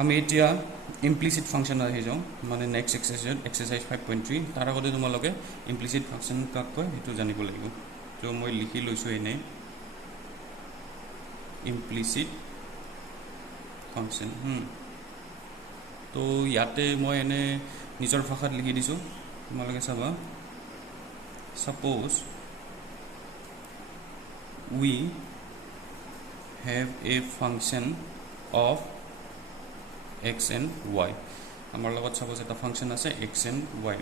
আমি এতিয়া implicit function আহি যাওঁ মানে নেক্সট এক্সাৰসাইজ 5.3 তাৰ আগতে তোমালোকে ইমপ্লিসিট ফাংশন কাক কয় সেইটো জানিব লাগিব তো মই লিখি লৈছোঁ এনে ইমপ্লিসিট ফাংশন তো ইয়াতে মই এনে নিজৰ ভাষাত লিখি দিছোঁ তোমালোকে চাবা suppose we have a function of x and y আমাৰ লগত suppose এটা ফাংশন আছে x and y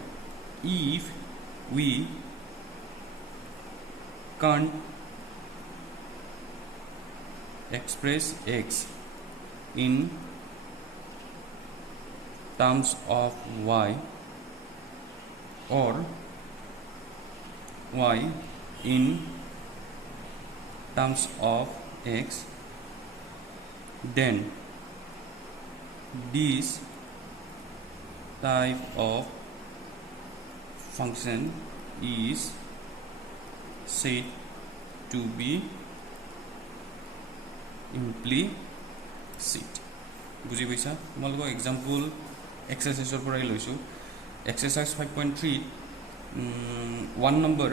if we can't express x in terms of y or y in terms of x, then this type of function is said to be implicit. বুজি পাইছা তোমালোকৰ example এক্সাৰসাইজৰ পৰাই লৈছোঁ exercise 5.3 1 number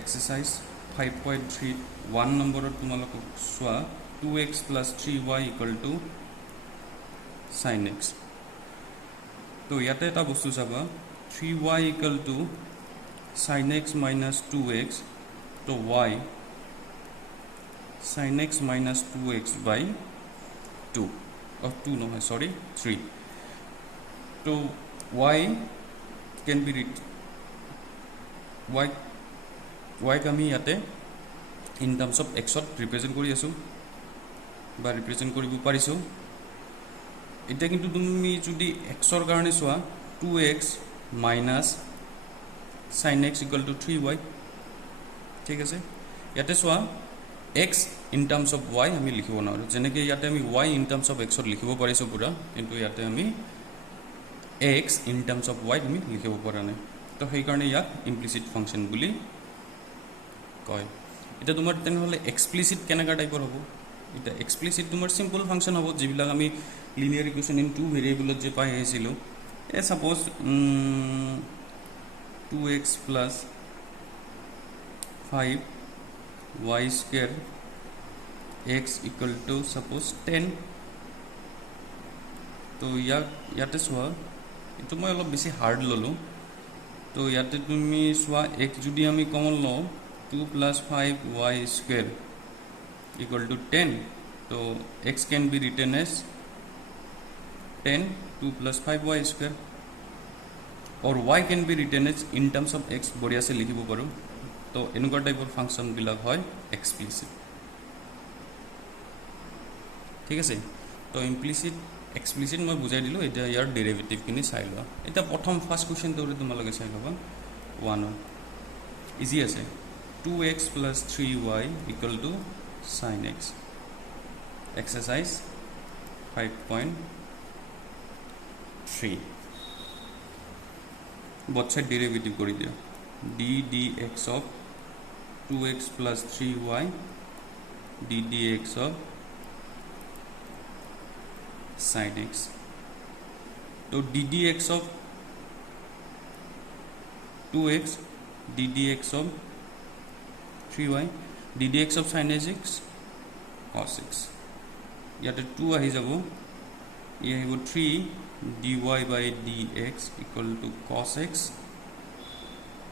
exercise 5.3 1 নম্বৰত তোমালোকক চোৱা 2x plus 3y equal to sin x তো ইয়াতে এটা বস্তু চাবা 3y equal to sin x minus 2x তো y sin x minus 2x by 2 or 2 no sorry 3 so y can be written y আমি ইয়াতে in terms of x to represent কৰি আছো বা ৰিপ্ৰেজেন্ট কৰিব পাৰিছো এটা কিন্তু তুমি যদি x ৰ কাৰণে চোৱা 2x minus sin x equal to 3y ঠিক আছে ইয়াতে চোৱা x in terms of y আমি লিখিব নোৱাৰো যেনেকৈ ইয়াতে আমি y in terms of x ত লিখিব পাৰিছো পুৰা কিন্তু ইয়াতে আমি x in terms of y আমি লিখিব পৰা নাই তো সেই কাৰণে ইয়াক ইমপ্লিসিট ফাংশন বুলি কয় এটা তোমাৰ তেনেহলে এক্সপ্লিসিট কেনেকা টাইপৰ হ'ব এটা এক্সপ্লিসিট তোমাৰ সিম্পল ফাংশন হ'ব যিবিলাক আমি লিনিয়াৰ ইকুৱেশ্যন ইন টু ভেৰিয়েবলত যে পাই আহিছিলো এ suppose 2x plus 5y square x equal to suppose 10 তো ইয়াতে চোৱা এটো মই অলপ বেছি হাৰ্ড ললো তো ইয়াতে তুমি চোৱা x যদি আমি কমন লওঁ 2 plus 5y square equal to 10 so x can be written as 10 2 plus 5y square or y can be written as in terms of x বঢ়িয়া সে লিখিব পাৰো তো এনেকুৱা টাইপৰ ফাংশন বিলাক হয় এক্সপ্লিসিট ঠিক আছে তো ইমপ্লিসিট এক্সপ্লিসিট মই বুজাই দিলো এটা ইয়াৰ ডেৰিভেটিভ কিনি চাই লোৱা এটা প্ৰথম ফাৰ্স্ট কোৱেশ্চন তোৰে তোমালোকে চাই ল'বা 1 ইজি আছে 2x plus 3y equal to sin x exercise 5.3 both side derivative kori diya d dx of 2x plus 3y d dx of sin x so d dx of 2x d dx of 3y d dx of sin x cos x ইয়াতে 2 আহি যাব ই আহিব 3 dy by dx equal to cos x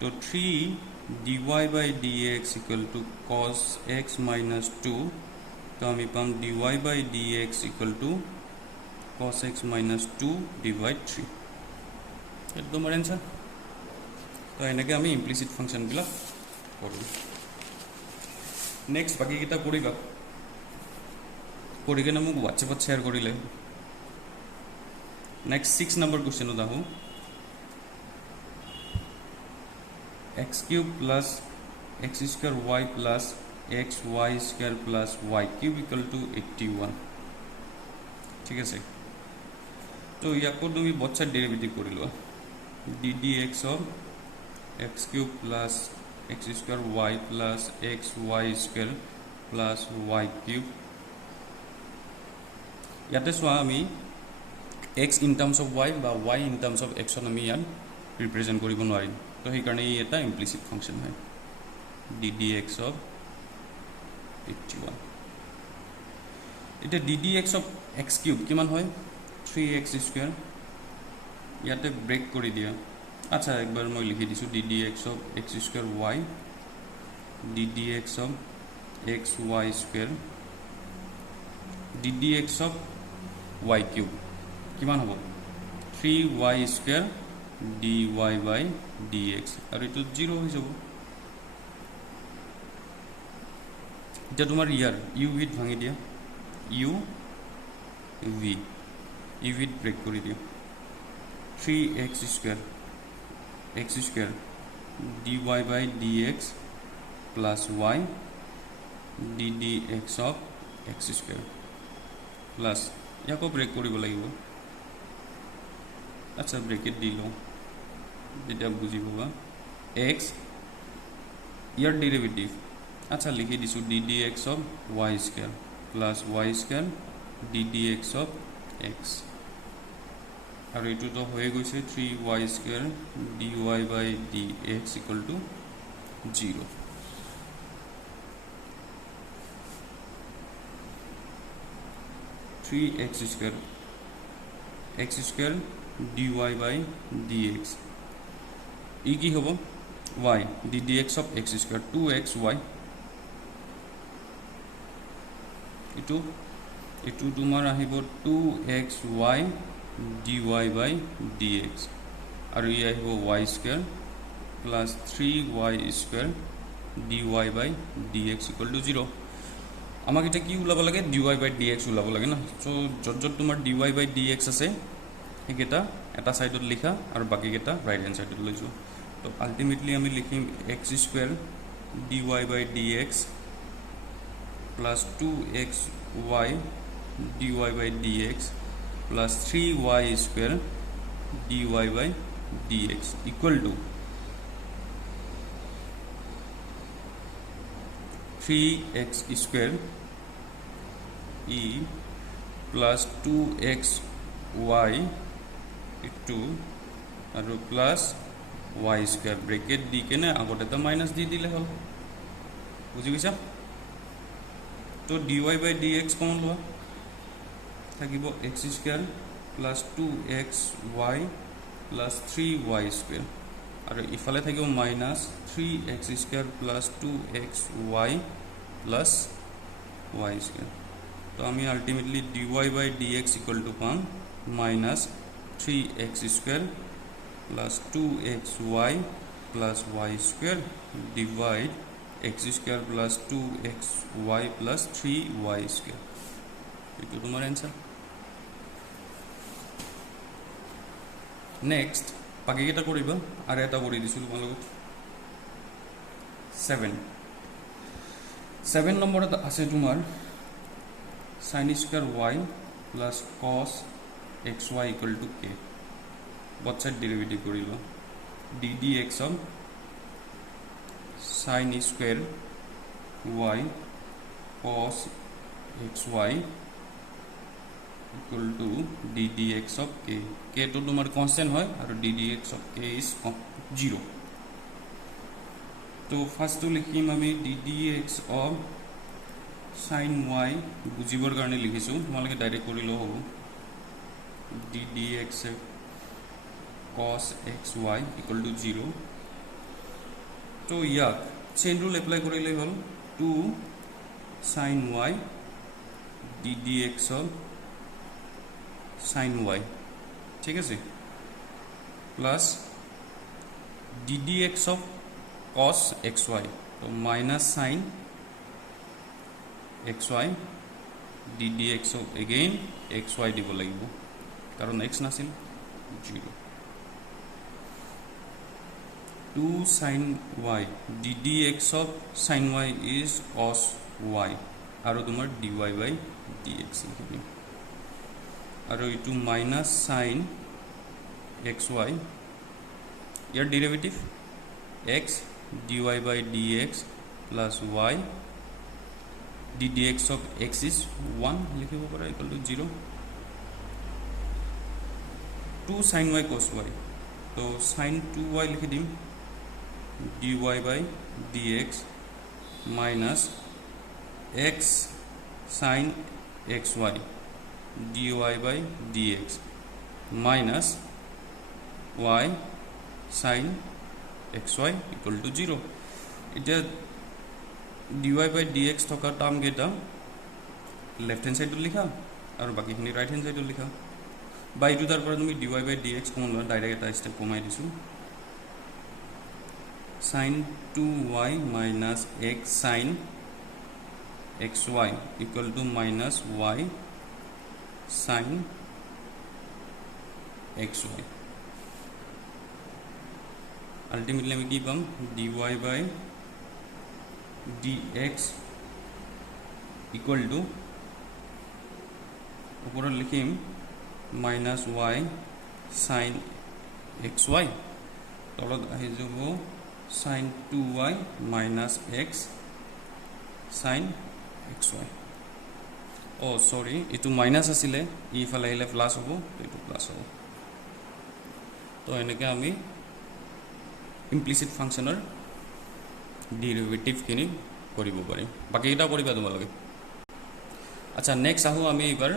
তো 3 dy by dx equal to cos x minus 2 তো আমি পাম dy by dx equal to cos x minus 2 divide 3 এটা তোমাৰ आंसर তো এনেকৈ আমি ইমপ্লিসিট ফাংশন বিলাক কৰো নেক্সট বাকি কিটা কৰিবা কৰি কেনে মোক WhatsApp শেয়াৰ কৰিলে নেক্সট 6 নম্বৰ কোৱেশ্চনত আহো x cube plus x square y plus xy square plus y cube equal to 81 ঠিক আছে তো ইয়াকো তুমি both side ডেরিভেটিভ কৰি লোৱা d dx of x cube plus x square y plus xy square plus y cube ইয়াতে সোয়া আমি x in terms of Y বা ৱাই ইন টাৰ্মছ অফ এক্সত আমি ইয়াত ৰিপ্ৰেজেণ্ট কৰিব নোৱাৰিম তো সেইকাৰণে ই এটা ইমপ্লিচিট ফাংচন হয় ডি ডি এক্স অফ 81 এতিয়া D D X of x cube কিমান হয় 3x স্কুৱেৰ ইয়াতে ব্ৰেক কৰি দিয়া আচ্ছা একবাৰ মই লিখি দিছোঁ D D X of x square Y D D X of x Y square D D X of Y cube কিমান হ'ব 3y square dy by dx আৰু এইটো 0 হৈ যাব এতিয়া তোমাৰ ইয়াৰ u ভিত ভাঙি দিয়া u v ভিত ব্ৰেক কৰি দিয়া 3x square dy by dx plus y ddx of x square plus ইয়াকো ব্ৰেক কৰিব লাগিব আচ্ছা ব্ৰেকেট দি লওঁ যেতিয়া বুজি পাবা এক্স ইয়াৰ ডেৰিভেটিভ আচ্ছা লিখি দিছোঁ D D X of Y square plus Y square D D X of X আৰু এইটোতো হৈ গৈছে 3y square dy by dx equal to 0 3x square x square dy by dx ই কি হ'ব y ddx of x square 2xy ইটো তোমাৰ আহিব 2xy dy by dx আৰু ই আহিব y square plus 3y square dy by dx equal to 0 আমাক এটা কি ওলাব লাগে dy by dx ওলাব লাগে না সো যত তোমাৰ dy by dx আছে এইকেইটা এটা সাইডত লিখা আৰু বাকিকেইটা ৰাইট হ্যান্ড সাইডত লৈ যোৱা তো আলটিমেটলি আমি লিখিম x square dy by dx plus 2xy dy by dx plus 3y square dy by dx equal to 3x square e plus 2xy 2 আৰু প্লাস y স্কয়ার ব্রেকেট দি কেনে আগতে তো মাইনাস দি দিলে হল বুঝি গৈছা তো dy by dx কমন লবা থাকিব x square plus 2xy plus 3y square আৰু ইফালে থাকিব minus 3x square plus 2xy plus y square তো আমি ultimately dy by dx equal to পাম minus 3x square plus 2xy plus y square divide x square plus 2xy plus 3y square itu তোমার answer next বাকি কেটা কৰিবা আৰু এটা কৰি দিছো তোমালোকক 7 নম্বৰত আছে তোমাৰ sin square y plus cos xy equal to k both side derivative করিলো ddx of sin square y cos xy equal to ddx of k k to তোমার constant হয় আর ddx of k is 0 তো first তো লিখিম আমি ddx of sin y বুজিবৰ কাৰণে লিখিছো তোমালোকে direct কৰিলো হ'ব ddx cos xy equal to 0 তো ইয়াক চেইন রুল এপ্লাই কৰিলে হ'ল 2 sin y ddx of sin y ঠিক আছে plus ddx of cos xy তো minus sin xy ddx of again xy দিব লাগিব কারণ x নাছিল 0 2 sin y ddx of sin y is cos y আৰু তোমাৰ dy by dx লিখিবি আৰু ইটো minus sin xy year derivative x dy by dx plus y ddx of x is 1 লিখিব পাৰা equal to 0 2 sin y cos y तो sin 2y लिखि दिम dy by dx minus x sin xy dy by dx minus y sin xy equal to 0 इटा dy by dx थका term गेटा left hand side लिखा और बाकी right hand side लिखा बाई टू तार तुम dy by dx कमन लोৱা डायरेक्ट এটা स्टेप कमाई दिसु sin 2y minus x sin xy equal to minus y sin xy ultimately আমি কি পাম dy by dx equal to ऊपर लिखिम minus y sin xy तলত আহি যাব sin 2y minus x sin xy oh sorry इटु minus आছিলে ইফালে আহিলে plus হ'ব তো ইটু প্লাস হ'ব তো এনেকে আমি ইমপ্লিসিট ফাংশনৰ ডেৰিভেটিভ খিনি কৰিব পাৰিম বাকি এটা কৰিবা তোমালোকে আচ্ছা নেক্সট আহো আমি এবাৰ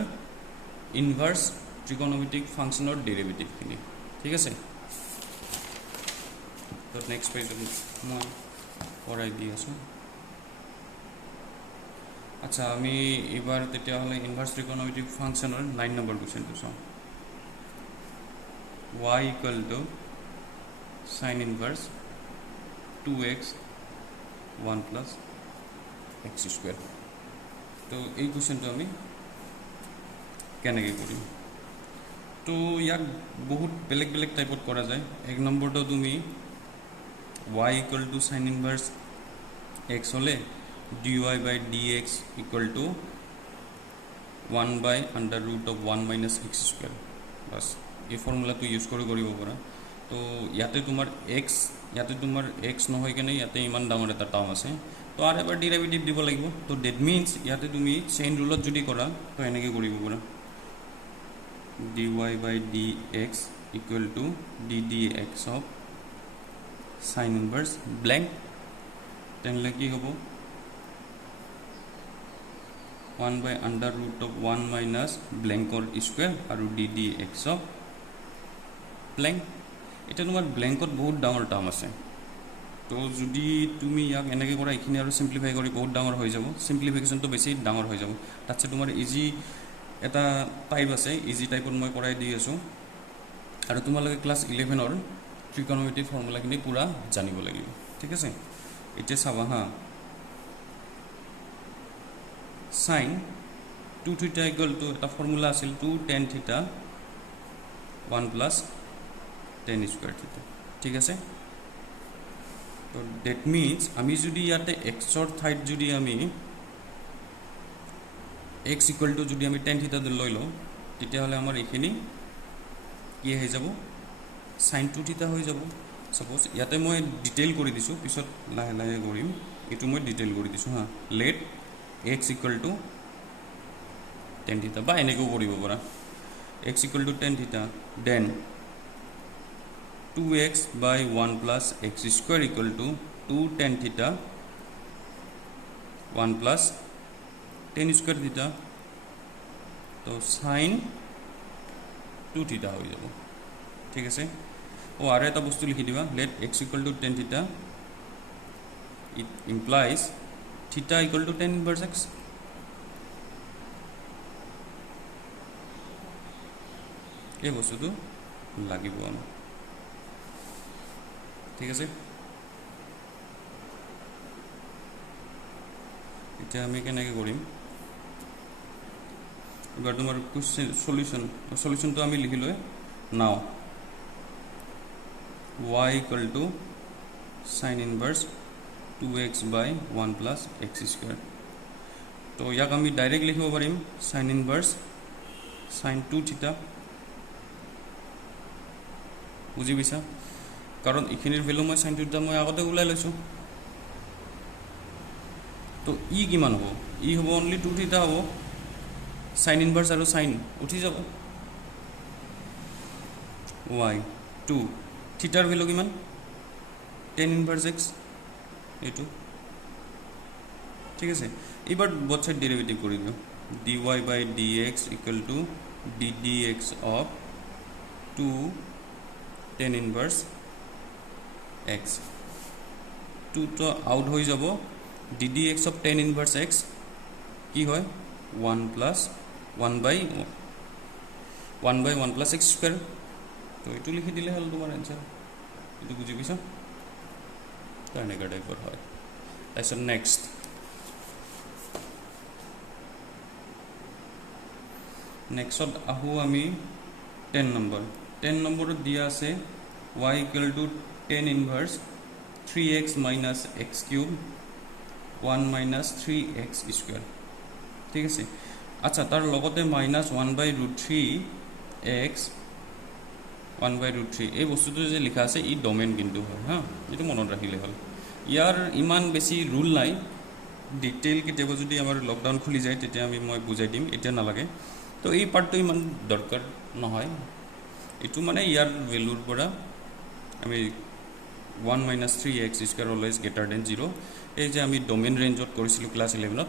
ইনভাৰ্স ট্ৰিগোনোমেট্ৰিক ফাংশনৰ ডেরিভেটিভ খিনি ঠিক আছে তো নেক্সট পেজ মই পড়াই দি আছো আচ্ছা আমি এবাৰ তেতিয়া হলে ইনভাৰ্স ট্ৰিগোনোমেট্ৰিক ফাংশনৰ 9 নম্বৰ কোৱেশ্চনটো চাও y equal to sin inverse 2x 1 plus x square তো এই কোৱেশ্চনটো আমি কেনেকৈ কৰিম তো ইয়াক বহুত বেলেগ বেলেগ টাইপত কৰা যায় এক নম্বৰটো তুমি y equal to sin inverse x হলে dy by dx equal to 1 by under root of 1 minus x square बस ये फॉर्मूला तो यूज करि কৰিব পৰা তো ইয়াতে তোমাৰ x নহয় কেনে ইয়াতে ইমান ডাঙৰ এটা টাৰ্ম আছে তো আৰু এবাৰ ডেৰিভেটিভ দিব লাগিব তো দ্যাট মিন্স ইয়াতে তুমি চেইন ৰুলত যদি কৰা তো এনেকৈ কৰিব পৰা dy by dx equal to ddx of sin inverse blank তেনলে কি হ'ব 1 by under root of 1 minus blank or square আৰু ddx of blank এটা তোমাৰ ব্ল্যাঙ্কত বহুত ডাঙৰ টাৰ্ম আছে তো যদি তুমি ইয়াক এনেকৈ কৰা এখিনি আৰু সিম্পলিফাই কৰি বহুত ডাঙৰ হৈ যাব সিম্পলিফিকেশন তো বেছি ডাঙৰ হৈ যাব তাতছে তোমাৰ ইজি এটা টাইপ আছে ইজি টাইপত মই কৰাই দি আছো আৰু তোমালোকে ক্লাস 11 ৰ ট্রিগোনোমেট্রি ফর্মুলা খিনি পুরা জানিব লাগিব ঠিক আছে এতিয়া চাবা হা sin 2 theta equal to এটা ফর্মুলা আছিল 2 tan theta 1 plus tan square theta ঠিক আছে তো দ্যাট মিন্স আমি যদি ইয়াতে x ৰ ঠাইত যদি আমি x equal to যদি আমি tan theta লৈ লও তেতিয়া হলে আমাৰ এখিনি কি হৈ যাব sin 2 theta হৈ যাব सपोज ইয়াতে মই ডিটেইল কৰি দিছো পিছত লাহে লাহে কৰিম এটো মই ডিটেইল কৰি দিছো হা late x equal to tan theta বা এনেকৈ কৰিব পৰা x equal to tan theta then 2x by 1 plus x square equal to 2 tan theta 1 plus tan square theta तो sin 2 theta हो যাব ঠিক আছে ও আর এটা বস্তু লিখি দিবা let x equal to tan theta it implies theta equal to tan inverse x এই বস্তুটো লাগিব আমি ঠিক আছে এটা আমি কেনেকৈ কৰিম এবাৰ তোমাৰ সলিউশনটো আমি লিখি লয় নাও y equal to sin inverse 2x by 1 plus x square তো ইয়াক আমি ডাইরেক্ট লিখিব পাৰিম sin inverse sin 2 theta বুজি পাইছা কাৰণ ইখিনিৰ ভ্যালু মই sin 2 theta মই আগতে উলাই লৈছো তো ই কিমান হ'ব ই হ'ব only 2 theta হ'ব sin inverse আৰু sin উঠি যাব y 2 থিটাৰ ভ্যালু কিমান tan ইনভাৰ্স x এইটো ঠিক আছে এবাৰ both side ডেৰিভেটিভ কৰি দিও dy by dx equal to ddx of 2 tan inverse x 2 তো আউট হৈ যাব ddx of tan inverse x কি হয় 1 plus 1 by 1 plus x square তো এইটো লিখি দিলে হল তোমাৰ आंसर এইটো বুজি পাইছা তো এনেকা টাইপৰ হয় তাৰপিছত নেক্সট নেক্সট আহো আমি 10 নম্বৰত দিয়া আছে y equal to tan inverse 3x minus x cube 1 minus 3x square ঠিক আছে আচ্ছা তার লগতে minus 1 by root 3 x 1 by root 3 এই বস্তুটো যে লিখা আছে ই ডোমেইন কিন্তু হয় হা এটো মনত ৰাখিলে হল ইয়াৰ ইমান বেছি ৰুল নাই ডিটেইল কেতিয়াবা যদি আমাৰ লকডাউন খুলি যায় তেতিয়া মই বুজাই দিম এটা নালাগে তো এই পার্টটো ইমান দৰকাৰ নহয় এটো মানে ইয়াৰ ভ্যালুৰ পৰা আমি 1 minus 3x square always greater than 0 এই যে আমি ডোমেইন রেঞ্জত কৰিছিল ক্লাস 11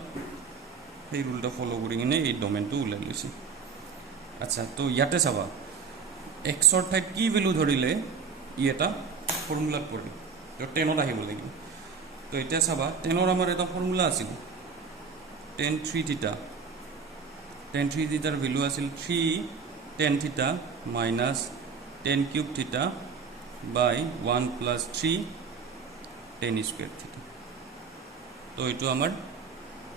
ত এই ৰুলটা ফলো কৰি কিনে এই ডোমেইনটো উলাই লৈছে আচ্ছা তো ইয়াতে চাবা x ৰ ঠাইত কি ভ্যালু ধৰিলে ই এটা ফৰ্মুলাত পৰে তো 10 ত আহিব লাগিব তো এতিয়া চাবা 10 ৰ আমাৰ এটা ফৰ্মুলা আছিল tan 3 থিটা tan 3 থিটাৰ ভ্যালু আছিল 3 tan থিটা minus tan কিউব থিটা by 1 plus 3 tan square theta তো এটো আমার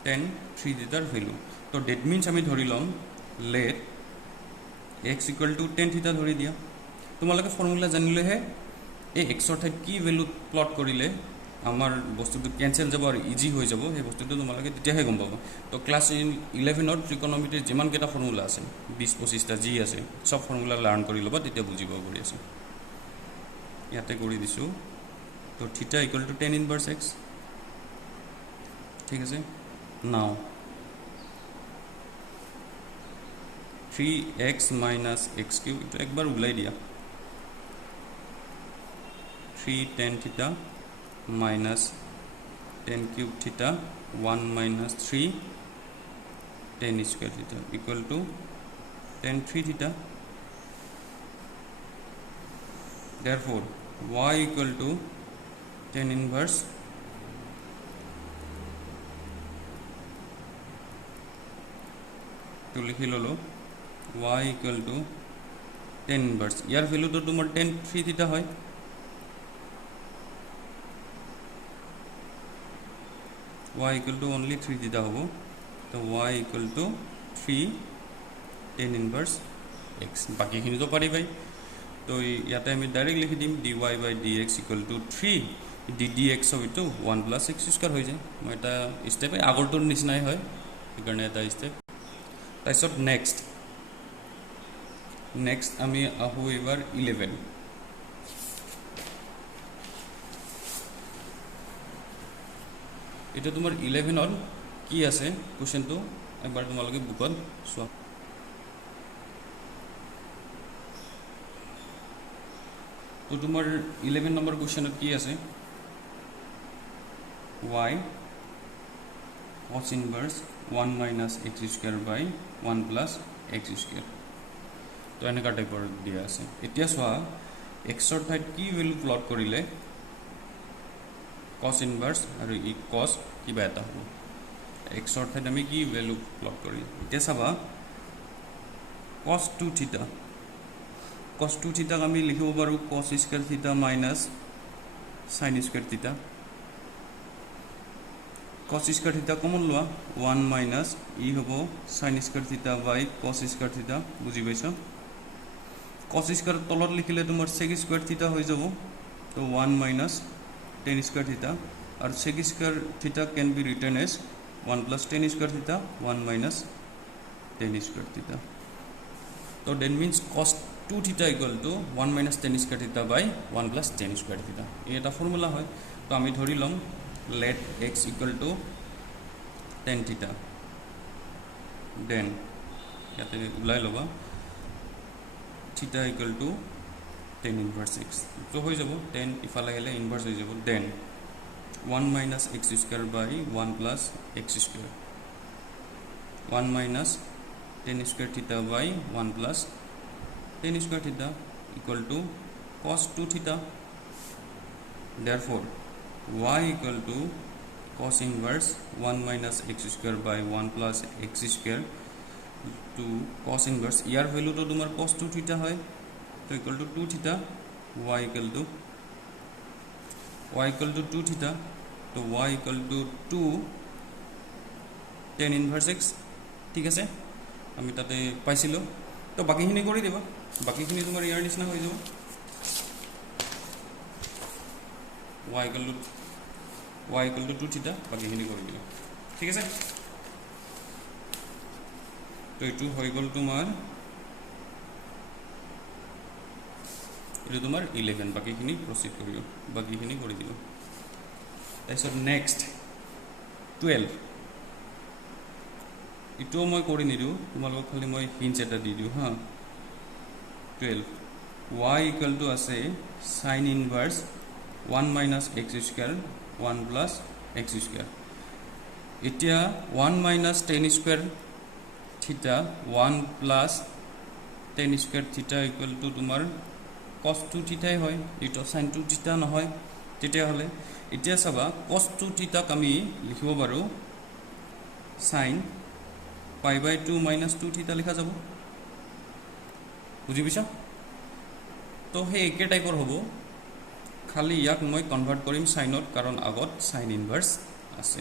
tan 3 থিটাৰ ভ্যালু তো দ্যাট মিন্স আমি ধৰি লম let x equal to tan theta ধৰি দিয়া তোমালোকে ফৰ্মুলা জানিলে হে এই x ৰ ঠাইত কি ভ্যালু প্লট কৰিলে আমাৰ বস্তুটো ক্যান্সেল যাব আৰু ইজি হৈ যাব এই বস্তুটো তোমালোকে তেতিয়াহে গম পাবা তো ক্লাস 11 ৰ ট্ৰিকোনোমেট্ৰিৰ যিমান কেটা ফৰ্মুলা আছে 20 25টা জি আছে সব ফৰ্মুলা লাৰ্ন কৰি লবা তেতিয়া বুজিব কৰি আছে ইয়াতে কৰি দিছো তো থিটা equal to tan inverse x ঠিক আছে নাও 3x minus x cube তো একবার উলাই দিয়া 3 tan theta minus tan cube theta 1 minus 3 tan square theta equal to tan 3 theta therefore y equal to tan inverse to লিখি ললো y equal to tan inverse year value তো তোমাৰ tan 3 থিটা হয় y equal to only 3 theta হ'ব তো y equal to 3 tan inverse x বাকিখিনি তো পাৰিবাই তো ইয়াতে আমি ডাইরেক্ট লিখি দিম dy by dx equal to 3 ddx of it 1 plus x square হৈ যায় মই এটা স্টেপ আগৰটোৰ নিচিনাই হয় সেইকাৰণে এটা স্টেপ তাৰপিছত নেক্সট আমি আহো এবাৰ 11 এটা তোমাৰ 11 ৰ কি আছে কোশ্চেনটো একবাৰ তোমালোকে বুকত চোৱা তো তোমার 11 নম্বর কোশ্চেনত কি আছে y cos inverse 1 minus x square by 1 plus x square তো এনেকা টাইপৰ দিয়া আছে এতিয়া চোৱা x ৰ ঠাইত কি ভ্যালু প্লট কৰিলে cos inverse আৰু ই cos কিবা এটা হ'ব x ৰ ঠাইত আমি কি ভ্যালু প্লট কৰিম এতিয়া চাবা cos 2 theta cos 2 theta আমি লিখিব পাৰো cos square theta minus sin square theta cos square theta common লোৱা 1 minus ই হ'ব sin square theta by cos square theta বুজি পাইছো cos square তলত লিখিলে তোমাৰ sec square theta হৈ যাব তো 1 minus tan square theta আৰু sec square theta can be written as 1 plus tan square theta 1 minus tan square theta so that means cos 2 theta equal to 1 minus tan square theta by 1 plus tan square theta এই এটা formula হয় তো আমি ধৰি লম let x equal to tan theta then ইয়াতে উলাই লবা theta equal to tan inverse x তো হৈ যাব tan ইফালে গেলে ইনভার্স হৈ যাব then 1 minus x square by 1 plus x square 1 minus tan square theta by 1 plus tan square theta equal to cos 2 theta. Therefore y equal to cos inverse 1 minus x square by 1 plus x square to cos inverse year value তো তোমার cos 2 theta হয় তো equal to 2 theta y equal to 2 theta তো y equal to 2 tan inverse x ঠিক আছে আমি তাতে পাইছিলো তো বাকিখিনি কৰি দিবা বাকিখিনি তোমাৰ ইয়াৰ নিচিনা হৈ যাব y equal to 2 theta বাকিখিনি কৰি দিবা ঠিক আছে তো এইটো হৈ গ'ল তোমাৰ এইটো তোমাৰ 11 বাকিখিনি প্ৰসিড কৰিও বাকিখিনি কৰি দিও তাৰপিছত নেক্সট 12 ইটো মই কৰি নিদিও তোমালোকক খালি মই হিন্টস এটা দি দিও হা 12 y equal to আছে sin inverse 1 minus x square 1 plus x square এতিয়া 1 minus tan square theta 1 plus tan square theta equal to তোমার cos 2 theta হয় এটা sin 2 theta নহয় তেতিয়া হলে এতিয়া চাবা cos 2 theta আমি লিখিব পাৰো sin pi by 2 minus 2 theta লিখা যাব বুজি পাইছা তো হে একে টাইপৰ হ'ব খালি ইয়াক মই কনভাৰ্ট কৰিম সাইনত কাৰণ আগত sin ইনভাৰ্স আছে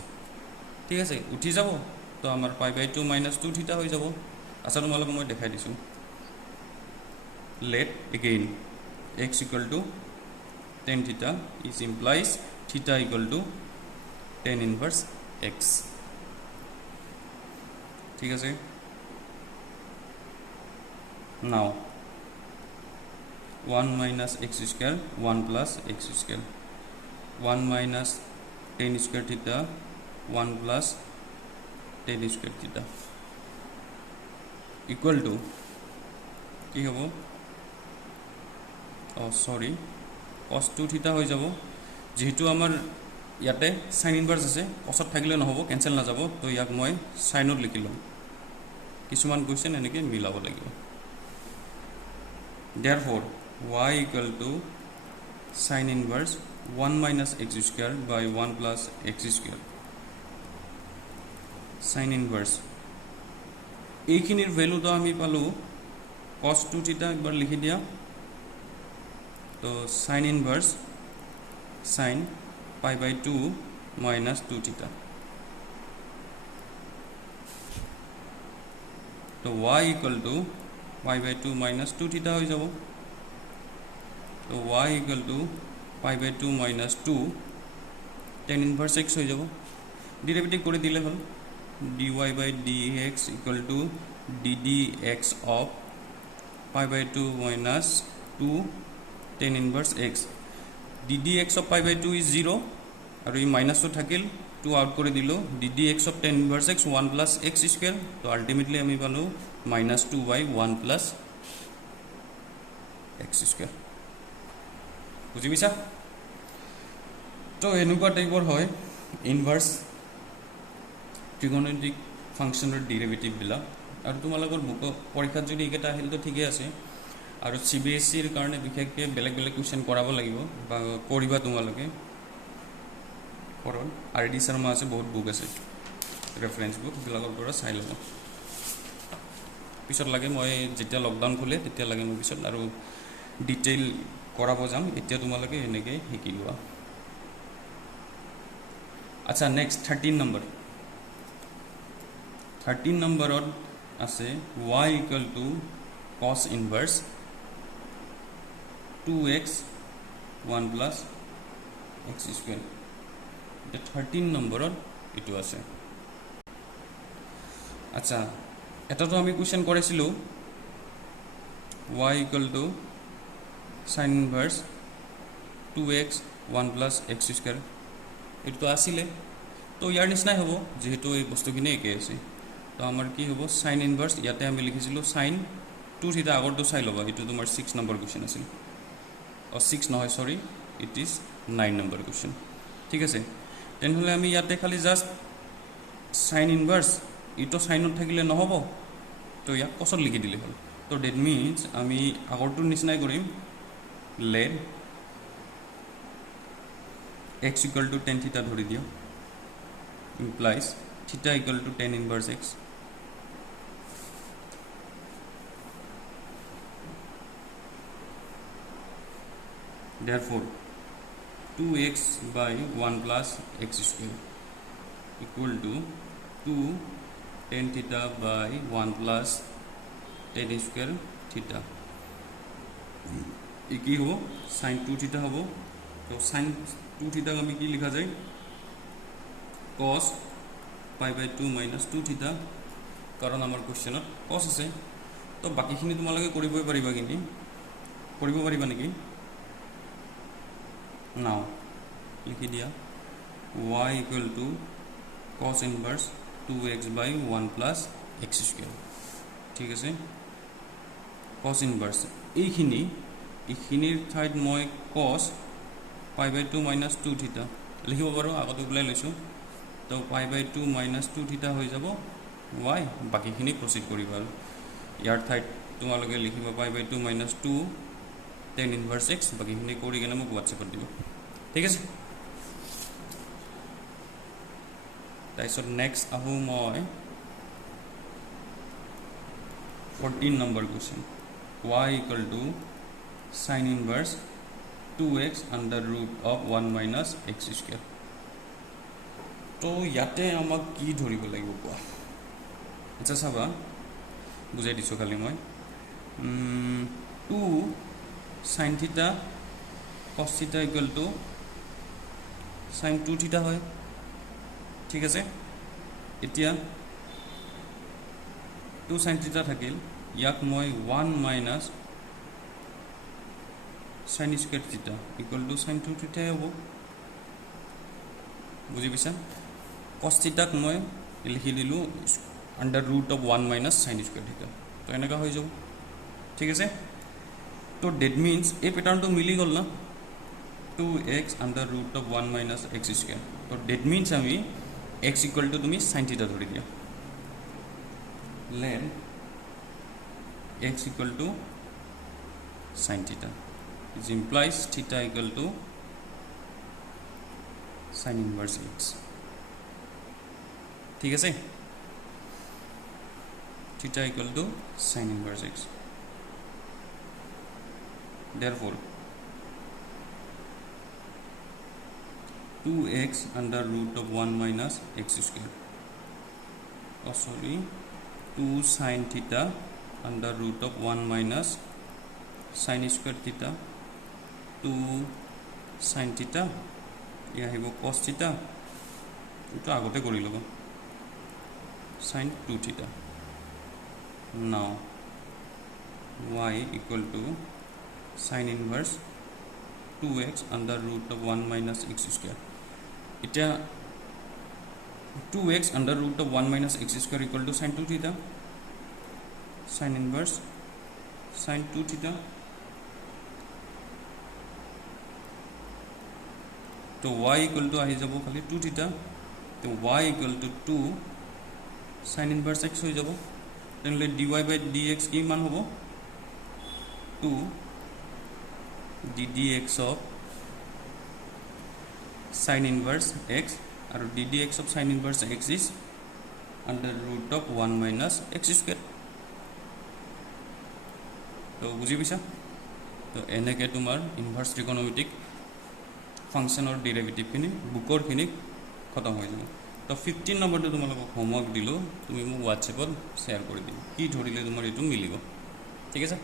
ঠিক আছে উঠি যাব তো আমাৰ pi by 2 minus 2 theta হৈ যাব আচ্ছা তোমালোক মই দেখাই দিছো let again x equal to tan theta is implies theta equal to tan inverse x ঠিক আছে now 1 minus x square 1 plus x square 1 minus tan square theta 1 plus tan square theta equal to কি হ'ব sorry cos 2 theta হৈ যাব যেহেতু আমাৰ ইয়াতে sin inverse আছে cosত থাকিলে নহব ক্যান্সেল না যাব তো ইয়াক মই sinত লিখিলো কিছুমান কোৱেশ্চন এনেকে মিলাব লাগিব therefore y equal to sin inverse 1 minus x square by 1 plus x square sin inverse এইখিনিৰ ভ্যালু তো আমি পালো cos 2 theta একবাৰ লিখি দিয়া তো sin inverse sin pi by 2 minus 2 theta তো y equal to pi by 2 minus 2 theta হৈ যাব তো y equal to pi by 2 minus 2 tan inverse x হৈ যাব ডেরিভেটিভ কৰি দিলে হল dy by dx equal to ddx of pi by 2 minus 2 tan inverse x ddx of pi by 2 is 0 আৰু এই মাইনাসটো থাকিল 2 আউট কৰি দিলো ddx of tan inverse x 1 plus x square তো আলটিমেটলি আমি পালো minus 2 by 1 plus x square বুজি পাইছা তো এনেকুৱা টাইপৰ হয় ইনভাৰ্স ট্ৰিগোনোমেট্ৰিক ফাংশনৰ ডেৰিভেটিভ বিলা আৰু তোমালোকৰ বুক পৰীক্ষাত যদি এটা আহিল তো ঠিকই আছে আৰু সিবিএসসি ৰ কাৰণে বিশেষকৈ বেলেগ বেলেগ কোৱেশ্চন কৰাব লাগিব বা কৰিবা তোমালোকে কৰণ আৰডি শৰ্মা আছে বহুত বুক আছে ৰেফাৰেন্স বুক বিলাকৰ পৰা চাই লব পিছত লাগে মই যেতিয়া লকডাউন খুলে তেতিয়া লাগে মই পিছত আৰু ডিটেইল কৰাব যাম এতিয়া তোমালোকে এনেকৈ শিকি লোৱা আচ্ছা নেক্সট 13 নম্বৰ 13 নম্বৰত আছে y equal to cos inverse 2x 1 plus x square the 13 নম্বৰত এটো আছে আচ্ছা এটা তো আমি কোৱেশ্চন কৰিছিলো y equal to sin inverse 2x 1 plus x square এটো আসিলে তো ইয়াৰ নিচিনাই হ'ব যেহেতু এই বস্তুখিনি একে আছে তো আমাৰ কি হ'ব sin inverse ইয়াতে আমি লিখিছিলো sin 2 থিটা আগৰটো চাই লবা এটো তোমাৰ 6 নম্বৰ কোৱেশ্চন আছিল 6 নহয় সৰি ইট ইজ 9 নম্বৰ কুৱেশ্যন ঠিক আছে তেনেহ'লে আমি ইয়াতে খালি জাষ্ট সাইন ইনভাৰ্স ইটো সাইনত থাকিলে নহ'ব তো ইয়াক কছত লিখি দিলে হ'ল তো ডেট মিনছ আমি আগৰটোৰ নিচিনাই কৰিম late x equal to tan theta ধৰি দিওঁ implies theta equal to tan inverse x therefore 2x by 1 plus x square equal to 2 tan theta by 1 plus tan square theta কি হ'ব sin 2 theta হ'ব তো sin 2 theta আমি কি লিখা যায় cos pi by 2 minus 2 theta কাৰণ আমাৰ কোৱেশ্চনত cos আছে তো বাকিখিনি তোমালোকে কৰিবই পাৰিবা কিন্তু কৰিব পাৰিবা নেকি নাও লিখি দিয়া y equal to cos inverse 2x by 1 plus x square ঠিক আছে cos inverse এইখিনিৰ ঠাইত মই cos pi by 2 minus 2 theta লিখিব পাৰোঁ আগতে ওলাই লৈছোঁ তো pi by 2 minus 2 theta হৈ যাব y বাকিখিনি প্ৰসিড কৰিবা ইয়াৰ ঠাইত তোমালোকে লিখিব pi by 2 minus 2 tan inverse x বাকিখিনি কৰি কেনে মোক হোৱাটছএপত দিব ঠিক আছে তাৰপিছত নেক্সট আহোঁ মই 14 number question y equal to sin inverse 2x under root of 1 minus x square তো ইয়াতে আমাক কি ধৰিব লাগিব কোৱা আচ্ছা চাবা বুজাই দিছোঁ খালি মই 2 sin theta cos theta equal to sin 2 theta হয় ঠিক আছে এতিয়া 2 sin theta থাকিল ইয়াক মই 1 minus sin square theta equal to sin 2 theta হ'ব বুজি পাইছা cos theta ক মই লিখি দিলো under root of 1 minus sin square theta তো এনেকা হৈ যাব ঠিক আছে তো that means এই প্যাটার্নটো মিলি গল না 2x under root of 1 minus x square তো that means আমি x equal to তুমি sin theta ধৰি দিয়া let x equal to sin theta which implies theta equal to sin inverse x ঠিক আছে theta equal to sin inverse x therefore 2x under root of 1 minus x square sorry 2 sin theta under root of 1 minus sin square theta 2 sin theta ये है वो cos theta तो आगोते करी लोग sin 2 theta now y equal to sin inverse 2x under root of 1 minus x square इटा 2x under root of 1 minus x square equal to sin 2 theta sin inverse sin 2 theta तो y equal to आही जाबो खाली 2 theta तो y equal to 2 sin inverse x हो जाबो तेनले dy by dx की मान होबो 2 ddx of sin inverse x और ddx of sin inverse x is under root of 1 minus x square तो बुझी पाइছা तो এনেকে তোমাৰ ইনভার্স ট্রিগোনোমেট্রিক ফাংশন और डेरिवेटिव खिनि बुकर खिनि खत्म हो যাব तो 15 नम्बर তোমালোকক হোমৱৰ্ক দিলো তুমি মোক WhatsApp शेयर কৰি দিবা কি ধৰিলে তোমাৰ এটো মিলিব ঠিক আছে